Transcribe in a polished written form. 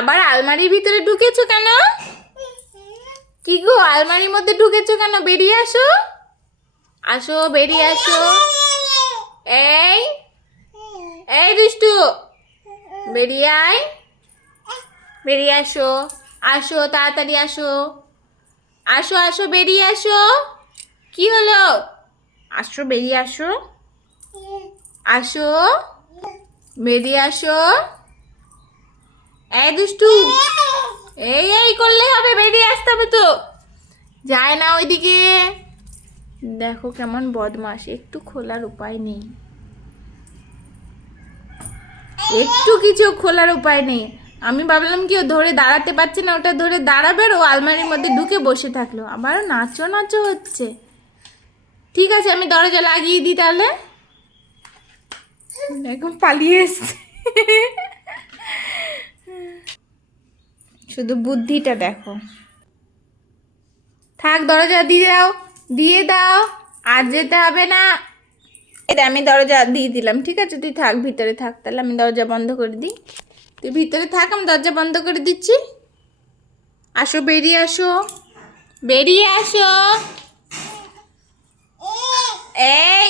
আবার আলমারির ভিতরে ঢুকেছো কেন? কি গো, আলমারির মধ্যে ঢুকেছো কেন? বেরিয়ে আসো, আসো, বেরিয়ে আসো। এই এই দুষ্টু, বেরিয়ে আয়, বেরিয়ে আসো, আসো তাড়াতাড়ি আসো, আসো আসো, বেরিয়ে আসো। কি হলো? আসো, বেরিয়ে আসো, আসো, বেরিয়ে আসো। এই দুষ্টু, এই করলে হবে? বেরিয়ে আসতে হবে তো। যায় না ওইদিকে। দেখো কেমন বদমাশ, একটু খোলার উপায় নেই, একটু কিছু খোলার উপায় নেই। আমি ভাবলাম কি ও ধরে দাঁড়াতে পারছে না, ওটা ধরে দাঁড়াবে, আর ও আলমারির মধ্যে ঢুকে বসে থাকলো, আবার নাচো নাচো হচ্ছে। ঠিক আছে, আমি দরজা লাগিয়ে দিই তাহলে। এখন পালিয়ে এসছে। শুধু বুদ্ধিটা দেখো। থাক, দরজা দিয়ে দাও, দিয়ে দাও, আর যেতে হবে না। এটা আমি দরজা দিয়ে দিলাম, ঠিক আছে? তুই থাক, ভিতরে থাক, তাহলে আমি দরজা বন্ধ করে দিই। তুই ভিতরে থাক, আমি দরজা বন্ধ করে দিচ্ছি। আসো, বেরিয়ে আসো, বেরিয়ে আসো। এই